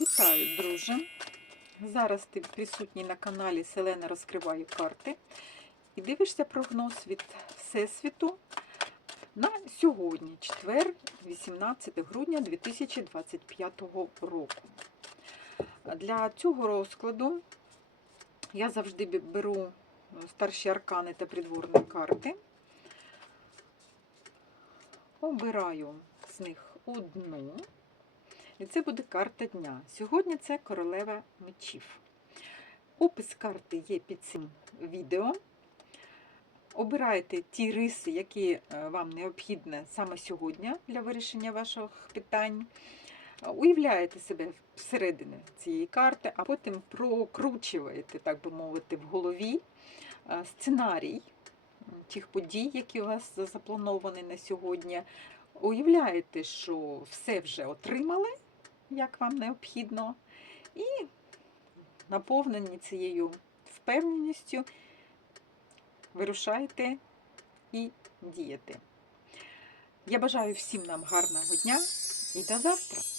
Вітаю, друже! Зараз ти присутній на каналі Селена розкриває карти і дивишся прогноз від Всесвіту на сьогодні, четвер, 18 грудня 2025 року. Для цього розкладу я завжди беру старші аркани та придворні карти. Обираю з них одну. І це буде карта дня. Сьогодні це королева мечів. Опис карти є під цим відео. Обирайте ті риси, які е, вам необхідні саме сьогодні для вирішення ваших питань. Уявляєте себе всередині цієї карти, а потім прокручуєте, так би мовити, в голові е, сценарій тих подій, які у вас заплановані на сьогодні. Уявляєте, що все вже отримали, як вам необхідно, і наповнені цією впевненістю вирушайте і дієте. Я бажаю всім нам гарного дня і до завтра!